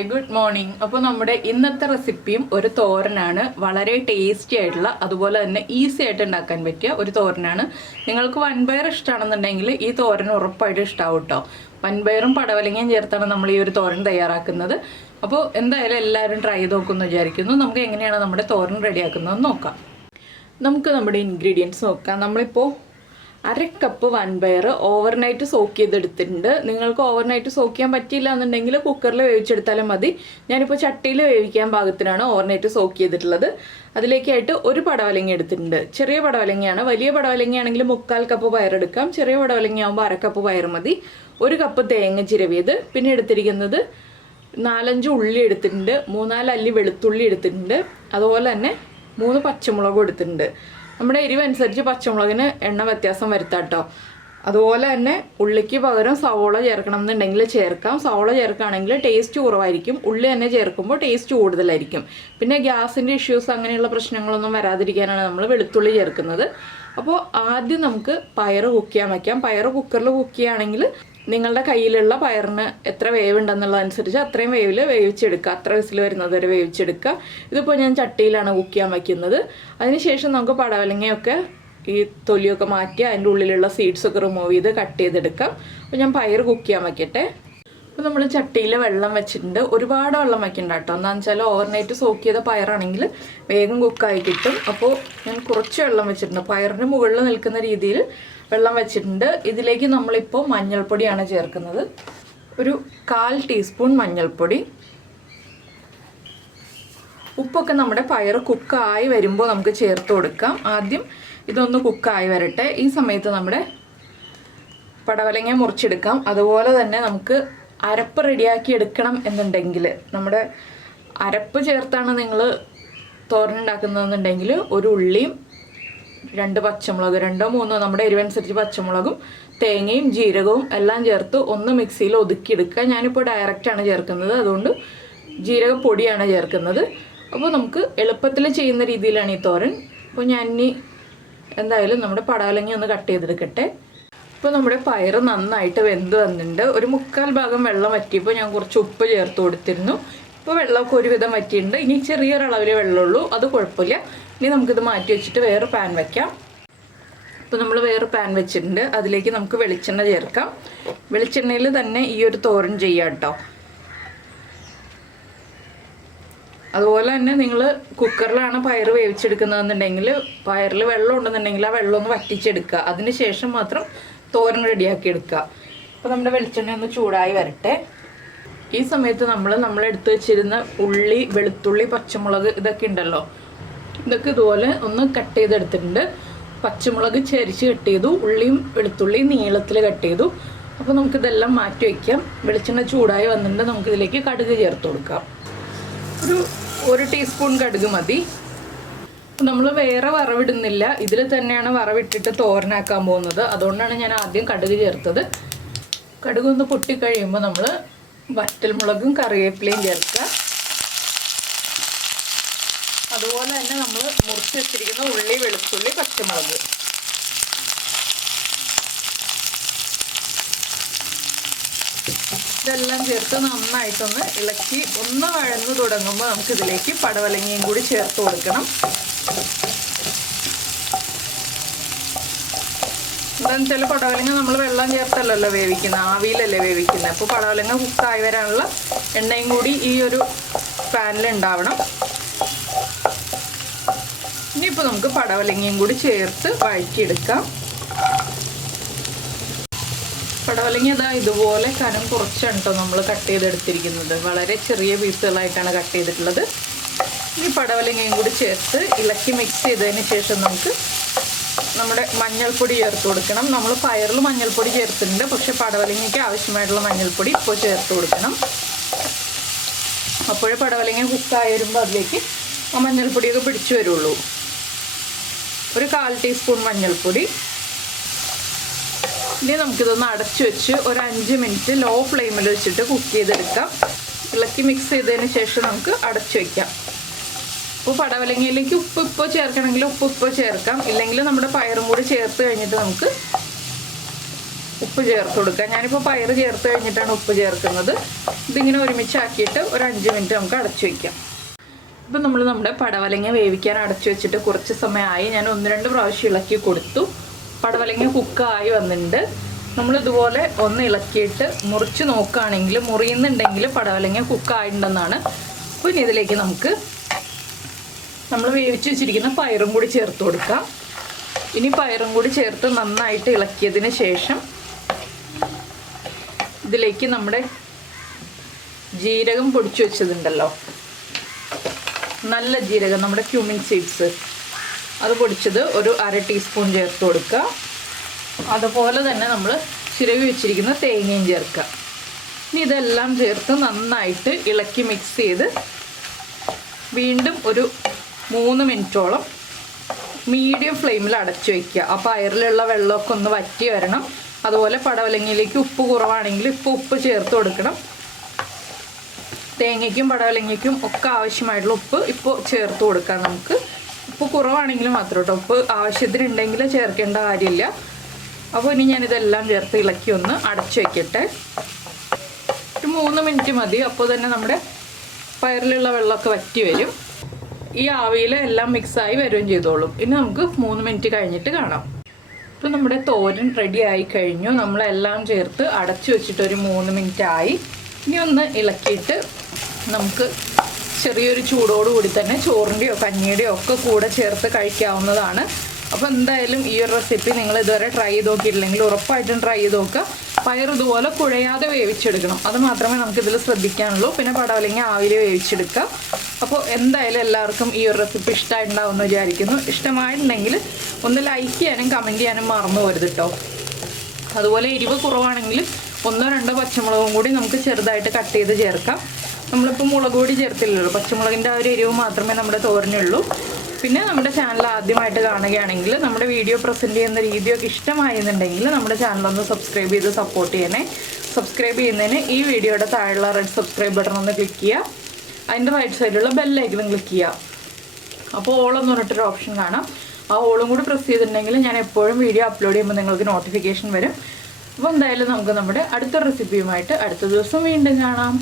Hi good morning. അപ്പോൾ നമ്മുടെ ഇന്നത്തെ റെസിപ്പിയും ഒരു തോരനാണ്. വളരെ ടേസ്റ്റി ആയിട്ടുള്ള അതുപോലെ തന്നെ ഈസി ആയിട്ട് ഉണ്ടാക്കാൻ പറ്റിയ ഒരു തോരനാണ്. നിങ്ങൾക്ക് വൻപയർ ഇഷ്ടമാണെന്നുണ്ടെങ്കിൽ ഈ തോരൻ ഉറപ്പായിട്ട് ഇഷ്ടമാവും കേട്ടോ. വൻപയറും പടവലങ്ങയും ചേർത്താണ് നമ്മൾ ഈ ഒരു തോരൻ തയ്യാറാക്കുന്നത്. അപ്പോൾ എന്തായാലും എല്ലാവരും ട്രൈ ചെയ്ത് നോക്കുമെന്ന് വിചാരിക്കുന്നു. നമുക്ക് എങ്ങനെയാണ് നമ്മുടെ തോരൻ റെഡിയാക്കുന്നതെന്ന് നോക്കാം. നമുക്ക് നമ്മുടെ ഇൻഗ്രീഡിയൻസ് നോക്കാം. നമ്മളിപ്പോൾ 1/2 കപ്പ് വൻപയർ ഓവർനൈറ്റ് സോക്ക് ചെയ്തെടുത്തിട്ടുണ്ട്. നിങ്ങൾക്ക് ഓവർനൈറ്റ് സോക്ക് ചെയ്യാൻ പറ്റിയില്ല എന്നുണ്ടെങ്കിൽ കുക്കറിൽ വേവിച്ചെടുത്താലും മതി. ഞാനിപ്പോൾ ചട്ടിയിൽ വേവിക്കാൻ പാകത്തിനാണ് ഓവർനൈറ്റ് സോക്ക് ചെയ്തിട്ടുള്ളത്. അതിലേക്കായിട്ട് ഒരു പടവലങ്ങ എടുത്തിട്ടുണ്ട്. ചെറിയ പടവലങ്ങയാണ്. വലിയ പടവലങ്ങയാണെങ്കിൽ 3/4 കപ്പ് പയറെടുക്കാം. ചെറിയ പടവലങ്ങയാകുമ്പോൾ 1/2 കപ്പ് പയർ മതി. 1 കപ്പ് തേങ്ങ ചിരവിയത്. പിന്നെ എടുത്തിരിക്കുന്നത് 4-5 ഉള്ളി എടുത്തിട്ടുണ്ട്. 3-4 അല്ലി വെളുത്തുള്ളി എടുത്തിട്ടുണ്ട്. അതുപോലെ തന്നെ 3 പച്ചമുളകും എടുത്തിട്ടുണ്ട്. നമ്മുടെ എരിവ് അനുസരിച്ച് പച്ചമുളകിന് എണ്ണ വ്യത്യാസം വരുത്താം കേട്ടോ. അതുപോലെ തന്നെ ഉള്ളിക്ക് പകരം സവോള ചേർക്കണം എന്നുണ്ടെങ്കിൽ ചേർക്കാം. സവോള ചേർക്കുകയാണെങ്കിൽ ടേസ്റ്റ് കുറവായിരിക്കും. ഉള്ളി തന്നെ ചേർക്കുമ്പോൾ ടേസ്റ്റ് കൂടുതലായിരിക്കും. പിന്നെ ഗ്യാസിൻ്റെ ഇഷ്യൂസ് അങ്ങനെയുള്ള പ്രശ്നങ്ങളൊന്നും വരാതിരിക്കാനാണ് നമ്മൾ വെളുത്തുള്ളി ചേർക്കുന്നത്. അപ്പോൾ ആദ്യം നമുക്ക് പയർ കുക്ക് ചെയ്യാൻ വയ്ക്കാം. പയർ കുക്കറിൽ കുക്ക് ചെയ്യുകയാണെങ്കിൽ നിങ്ങളുടെ കയ്യിലുള്ള പയറിന് എത്ര വേവുണ്ടെന്നുള്ളതനുസരിച്ച് അത്രയും വേവിൽ വേവിച്ചെടുക്കുക. അത്ര വിസിൽ വരുന്നത് വരെ വേവിച്ചെടുക്കുക. ഇതിപ്പോൾ ഞാൻ ചട്ടിയിലാണ് കുക്ക് ചെയ്യാൻ വയ്ക്കുന്നത്. അതിനുശേഷം നമുക്ക് പടവലങ്ങയൊക്കെ ഈ തൊലിയൊക്കെ മാറ്റി അതിൻ്റെ ഉള്ളിലുള്ള സീഡ്സൊക്കെ റിമൂവ് ചെയ്ത് കട്ട് ചെയ്തെടുക്കാം. അപ്പോൾ ഞാൻ പയർ കുക്ക് ചെയ്യാൻ വയ്ക്കട്ടെ. അപ്പോൾ നമ്മൾ ചട്ടിയിൽ വെള്ളം വെച്ചിട്ടുണ്ട്. ഒരുപാട് വെള്ളം വയ്ക്കണ്ട കേട്ടോ. എന്താണെന്ന് വെച്ചാൽ ഓവർനൈറ്റ് സോക്ക് ചെയ്ത പയറാണെങ്കിൽ വേഗം കുക്കായി കിട്ടും. അപ്പോൾ ഞാൻ കുറച്ച് വെള്ളം വെച്ചിട്ടുണ്ട്. പയറിന് മുകളിൽ നിൽക്കുന്ന രീതിയിൽ വെള്ളം വെച്ചിട്ടുണ്ട്. ഇതിലേക്ക് നമ്മളിപ്പോൾ മഞ്ഞൾപ്പൊടിയാണ് ചേർക്കുന്നത്. ഒരു 1/4 ടീസ്പൂൺ മഞ്ഞൾപ്പൊടി. ഉപ്പൊക്കെ നമ്മുടെ പയർ കുക്കായി വരുമ്പോൾ നമുക്ക് ചേർത്ത് കൊടുക്കാം. ആദ്യം ഇതൊന്ന് കുക്കായി വരട്ടെ. ഈ സമയത്ത് നമ്മുടെ പടവലങ്ങ മുറിച്ചെടുക്കാം. അതുപോലെ തന്നെ നമുക്ക് അരപ്പ് റെഡിയാക്കി എടുക്കണം എന്നുണ്ടെങ്കിൽ, നമ്മുടെ അരപ്പ് ചേർത്താണ് നിങ്ങൾ തോരൻ ഉണ്ടാക്കുന്നതെന്നുണ്ടെങ്കിൽ, ഒരു ഉള്ളിയും 2 പച്ചമുളക്, 2-3 നമ്മുടെ എരിവനുസരിച്ച് പച്ചമുളകും തേങ്ങയും ജീരകവും എല്ലാം ചേർത്ത് ഒന്ന് മിക്സിയിൽ ഒതുക്കിയെടുക്കുക. ഞാനിപ്പോൾ ഡയറക്റ്റാണ് ചേർക്കുന്നത്, അതുകൊണ്ട് ജീരകപ്പൊടിയാണ് ചേർക്കുന്നത്. അപ്പോൾ നമുക്ക് എളുപ്പത്തിൽ ചെയ്യുന്ന രീതിയിലാണ് ഈ തോരൻ. അപ്പോൾ ഞാൻ ഇനി എന്തായാലും നമ്മുടെ പടവലങ്ങ ഒന്ന് കട്ട് ചെയ്തെടുക്കട്ടെ. ഇപ്പോൾ നമ്മുടെ പയർ നന്നായിട്ട് വെന്ത് വന്നിട്ടുണ്ട്. ഒരു 3/4 ഭാഗം വെള്ളം വറ്റിയപ്പോൾ ഞാൻ കുറച്ച് ഉപ്പ് ചേർത്ത് കൊടുത്തിരുന്നു. ഇപ്പോൾ വെള്ളമൊക്കെ ഒരുവിധം വറ്റിയിട്ടുണ്ട്. ഇനി ചെറിയൊരളവിൽ വെള്ളമുള്ളൂ, അത് കുഴപ്പമില്ല. ഇനി നമുക്കിത് മാറ്റി വെച്ചിട്ട് വേറെ പാൻ വയ്ക്കാം. ഇപ്പോൾ നമ്മൾ വേറെ പാൻ വെച്ചിട്ടുണ്ട്. അതിലേക്ക് നമുക്ക് വെളിച്ചെണ്ണ ചേർക്കാം. വെളിച്ചെണ്ണയിൽ തന്നെ ഈ ഒരു തോരൻ ചെയ്യാം കേട്ടോ. അതുപോലെ തന്നെ നിങ്ങൾ കുക്കറിലാണ് പയർ വേവിച്ചെടുക്കുന്നതെന്നുണ്ടെങ്കിൽ, പയറിൽ വെള്ളം ഉണ്ടെന്നുണ്ടെങ്കിൽ ആ വെള്ളം ഒന്ന് വറ്റിച്ചെടുക്കുക. അതിന് ശേഷം മാത്രം തോരൻ റെഡിയാക്കി എടുക്കുക. അപ്പോൾ നമ്മുടെ വെളിച്ചെണ്ണ ഒന്ന് ചൂടായി വരട്ടെ. ഈ സമയത്ത് നമ്മൾ എടുത്ത് വെച്ചിരുന്ന ഉള്ളി, വെളുത്തുള്ളി, പച്ചമുളക് ഇതൊക്കെ ഉണ്ടല്ലോ, ഇതൊക്കെ ഇതുപോലെ ഒന്ന് കട്ട് ചെയ്തെടുത്തിട്ടുണ്ട്. പച്ചമുളക് ചരിച്ച് കട്ട് ചെയ്തു, ഉള്ളിയും വെളുത്തുള്ളിയും നീളത്തിൽ കട്ട് ചെയ്തു. അപ്പോൾ നമുക്കിതെല്ലാം മാറ്റി വയ്ക്കാം. വെളിച്ചെണ്ണ ചൂടായി വന്നിട്ട് നമുക്കിതിലേക്ക് കടുക് ചേർത്ത് കൊടുക്കാം. ഒരു 1 ടീസ്പൂൺ കടുക് മതി. നമ്മൾ വേറെ വറവിടുന്നില്ല, ഇതിൽ തന്നെയാണ് വറവിട്ടിട്ട് തോരനാക്കാൻ പോകുന്നത്. അതുകൊണ്ടാണ് ഞാൻ ആദ്യം കടുക് ചേർത്തത്. കടുക് ഒന്ന് പൊട്ടിക്കഴിയുമ്പോൾ നമ്മൾ വറ്റൽമുളകും കറിവേപ്പിലയും ചേർക്കുക. അതുപോലെ തന്നെ നമ്മൾ മുറിച്ച് വെച്ചിരിക്കുന്ന ഉള്ളി, വെളുത്തുള്ളി, പച്ചമുളക്. ഇതെല്ലാം ചേർത്ത് നന്നായിട്ടൊന്ന് ഇളക്കി ഒന്ന് വഴന്നു തുടങ്ങുമ്പോൾ നമുക്കിതിലേക്ക് പടവലങ്ങയും കൂടി ചേർത്ത് കൊടുക്കണം. എന്താണെന്ന് വെച്ചാൽ പടവലങ്ങ നമ്മൾ വെള്ളം ചേർത്തല്ലല്ലോ വേവിക്കുന്നത്, ആവിയിലല്ലേ വേവിക്കുന്നത്. അപ്പോൾ പടവലങ്ങ കുക്കായി വരാനുള്ള എണ്ണയും കൂടി ഈ ഒരു പാനിൽ ഉണ്ടാവണം. ഇനിയിപ്പോൾ നമുക്ക് പടവലങ്ങയും കൂടി ചേർത്ത് വഴറ്റിയെടുക്കാം. പടവലങ്ങ ഇതാ ഇതുപോലെ കനം കുറച്ചാണ് കേട്ടോ നമ്മൾ കട്ട് ചെയ്തെടുത്തിരിക്കുന്നത്. വളരെ ചെറിയ പീസുകളായിട്ടാണ് കട്ട് ചെയ്തിട്ടുള്ളത്. ഈ പടവലങ്ങയും കൂടി ചേർത്ത് ഇളക്കി മിക്സ് ചെയ്തതിന് ശേഷം നമുക്ക് നമ്മുടെ മഞ്ഞൾപ്പൊടി ചേർത്ത് കൊടുക്കണം. നമ്മൾ പയറിൽ മഞ്ഞൾപ്പൊടി ചേർത്തിട്ടുണ്ട്, പക്ഷേ പടവലങ്ങയ്ക്ക് ആവശ്യമായിട്ടുള്ള മഞ്ഞൾപ്പൊടി ഇപ്പോൾ ചേർത്ത് കൊടുക്കണം. അപ്പോഴേ പടവലങ്ങ കുക്കായി വരുമ്പോൾ അതിലേക്ക് ആ മഞ്ഞൾപ്പൊടിയൊക്കെ പിടിച്ചു വരുള്ളൂ. ഒരു 1/4 ടീസ്പൂൺ മഞ്ഞൾപ്പൊടി. ഇനി നമുക്കിതൊന്ന് അടച്ചു വെച്ച് ഒരു 5 മിനിറ്റ് ലോ ഫ്ലെയിമിൽ വെച്ചിട്ട് കുക്ക് ചെയ്തെടുക്കാം. ഇളക്കി മിക്സ് ചെയ്തതിന് ശേഷം നമുക്ക് അടച്ചു വയ്ക്കാം. അപ്പോൾ പടവലങ്ങയിലേക്ക് ഉപ്പ് ഇപ്പോൾ ചേർക്കണമെങ്കിൽ ഉപ്പ് ഇപ്പോൾ ചേർക്കാം. ഇല്ലെങ്കിൽ നമ്മുടെ പയറും കൂടി ചേർത്ത് കഴിഞ്ഞിട്ട് നമുക്ക് ഉപ്പ് ചേർത്ത് കൊടുക്കുക. ഞാനിപ്പോൾ പയർ ചേർത്ത് കഴിഞ്ഞിട്ടാണ് ഉപ്പ് ചേർക്കുന്നത്. ഇതിങ്ങനെ ഒരുമിച്ചാക്കിയിട്ട് ഒരു 5 മിനിറ്റ് നമുക്ക് അടച്ചു വയ്ക്കാം. ഇപ്പം നമ്മൾ നമ്മുടെ പടവലങ്ങ വേവിക്കാൻ അടച്ചു വെച്ചിട്ട് കുറച്ച് സമയമായി. ഞാൻ 1-2 പ്രാവശ്യം ഇളക്കി കൊടുത്തു. പടവലങ്ങ കുക്കായി വന്നിട്ടുണ്ട്. നമ്മളിതുപോലെ ഒന്ന് ഇളക്കിയിട്ട് മുറിച്ച് നോക്കുകയാണെങ്കിൽ മുറിയുന്നുണ്ടെങ്കിൽ പടവലങ്ങ കുക്കായിട്ടുണ്ടെന്നാണ്. അപ്പോൾ ഇനി ഇതിലേക്ക് നമുക്ക് നമ്മൾ വേവിച്ച് വെച്ചിരിക്കുന്ന പയറും കൂടി ചേർത്ത് കൊടുക്കാം. ഇനി പയറും കൂടി ചേർത്ത് നന്നായിട്ട് ഇളക്കിയതിന് ശേഷം ഇതിലേക്ക് നമ്മുടെ ജീരകം പൊടിച്ചു വെച്ചതുണ്ടല്ലോ, നല്ല ജീരകം, നമ്മുടെ ക്യൂമിൻ സീഡ്സ്, അത് പൊടിച്ചത് ഒരു 1/2 ടീസ്പൂൺ ചേർത്ത് കൊടുക്കുക. അതുപോലെ തന്നെ നമ്മൾ ചിരവി വെച്ചിരിക്കുന്ന തേങ്ങയും ചേർക്കുക. ഇനി ഇതെല്ലാം ചേർത്ത് നന്നായിട്ട് ഇളക്കി മിക്സ് ചെയ്ത് വീണ്ടും ഒരു 3 മിനിറ്റോളം മീഡിയം ഫ്ലെയിമിൽ അടച്ചു വയ്ക്കുക. ആ പയറിലുള്ള വെള്ളമൊക്കെ ഒന്ന് വറ്റി വരണം. അതുപോലെ പടവലങ്ങയിലേക്ക് ഉപ്പ് കുറവാണെങ്കിൽ ഇപ്പോൾ ഉപ്പ് ചേർത്ത് കൊടുക്കണം. തേങ്ങയ്ക്കും പടവലങ്ങയ്ക്കും ഒക്കെ ആവശ്യമായിട്ടുള്ള ഉപ്പ് ഇപ്പോൾ ചേർത്ത് കൊടുക്കാം. നമുക്ക് ഉപ്പ് കുറവാണെങ്കിൽ മാത്രം കേട്ടോ, ഉപ്പ് ആവശ്യത്തിനുണ്ടെങ്കിൽ ചേർക്കേണ്ട കാര്യമില്ല. അപ്പോൾ ഇനി ഞാനിതെല്ലാം ചേർത്ത് ഇളക്കി ഒന്ന് അടച്ചു വയ്ക്കട്ടെ. ഒരു 3 മിനിറ്റ് മതി. അപ്പോൾ തന്നെ നമ്മുടെ പയറിലുള്ള വെള്ളമൊക്കെ വറ്റി വരും. ഈ ആവിയിൽ എല്ലാം മിക്സായി വരികയും ചെയ്തോളും. ഇനി നമുക്ക് 3 മിനിറ്റ് കഴിഞ്ഞിട്ട് കാണാം. ഇപ്പോൾ നമ്മുടെ തോരൻ റെഡി ആയി കഴിഞ്ഞു. നമ്മളെല്ലാം ചേർത്ത് അടച്ചു വെച്ചിട്ട് ഒരു 3 മിനിറ്റ് ആയി. ഇനി ഒന്ന് ഇളക്കിയിട്ട് നമുക്ക് ചെറിയൊരു ചൂടോടുകൂടി തന്നെ ചോറിൻ്റെയോ കഞ്ഞിയുടെയോ ഒക്കെ കൂടെ ചേർത്ത് കഴിക്കാവുന്നതാണ്. അപ്പോൾ എന്തായാലും ഈ ഒരു റെസിപ്പി നിങ്ങൾ ഇതുവരെ ട്രൈ ചെയ്ത് നോക്കിയിട്ടില്ലെങ്കിൽ ഉറപ്പായിട്ടും ട്രൈ ചെയ്ത് നോക്കുക. പയർ ഇതുപോലെ കുഴയാതെ വേവിച്ചെടുക്കണം, അത് മാത്രമേ നമുക്കിതിൽ ശ്രദ്ധിക്കാനുള്ളൂ. പിന്നെ പടവലങ്ങ ആവിയിൽ വേവിച്ചെടുക്കുക. അപ്പോൾ എന്തായാലും എല്ലാവർക്കും ഈ ഒരു റെസിപ്പി ഇഷ്ടമായിട്ടുണ്ടാവുമെന്ന് വിചാരിക്കുന്നു. ഇഷ്ടമായിട്ടുണ്ടെങ്കിൽ ഒന്ന് ലൈക്ക് ചെയ്യാനും കമൻറ്റ് ചെയ്യാനും മറന്നു പോരുത് കേട്ടോ. അതുപോലെ എരിവ് കുറവാണെങ്കിൽ 1-2 പച്ചമുളകും കൂടി നമുക്ക് ചെറുതായിട്ട് കട്ട് ചെയ്ത് ചേർക്കാം. നമ്മളിപ്പോൾ മുളക് പൊടി ചേർത്തില്ലല്ലോ, പച്ചമുളകിൻ്റെ ആ ഒരു എരിവ് മാത്രമേ നമ്മുടെ തോരനുള്ളൂ. പിന്നെ നമ്മുടെ ചാനൽ ആദ്യമായിട്ട് കാണുകയാണെങ്കിൽ നമ്മുടെ വീഡിയോ പ്രസൻറ്റ് ചെയ്യുന്ന രീതിയൊക്കെ ഇഷ്ടമായിരുന്നുണ്ടെങ്കിൽ നമ്മുടെ ചാനലൊന്ന് സബ്സ്ക്രൈബ് ചെയ്ത് സപ്പോർട്ട് ചെയ്യണേ. സബ്സ്ക്രൈബ് ചെയ്യുന്നതിന് ഈ വീഡിയോയുടെ താഴെയുള്ള റെഡ് സബ്സ്ക്രൈബ് ബട്ടൺ ഒന്ന് ക്ലിക്ക് ചെയ്യുക. അതിൻ്റെ റൈറ്റ് സൈഡിലുള്ള ബെല്ലൈക്കണും ക്ലിക്ക് ചെയ്യുക. അപ്പോൾ ഓളെന്ന് പറഞ്ഞിട്ടൊരു ഓപ്ഷൻ കാണാം. ആ ഓളും കൂടി പ്രസ് ചെയ്തിട്ടുണ്ടെങ്കിൽ ഞാൻ എപ്പോഴും വീഡിയോ അപ്ലോഡ് ചെയ്യുമ്പോൾ നിങ്ങൾക്ക് നോട്ടിഫിക്കേഷൻ വരും. അപ്പോൾ എന്തായാലും നമുക്ക് നമ്മുടെ അടുത്ത റെസിപ്പിയുമായിട്ട് അടുത്ത ദിവസം വീണ്ടും കാണാം.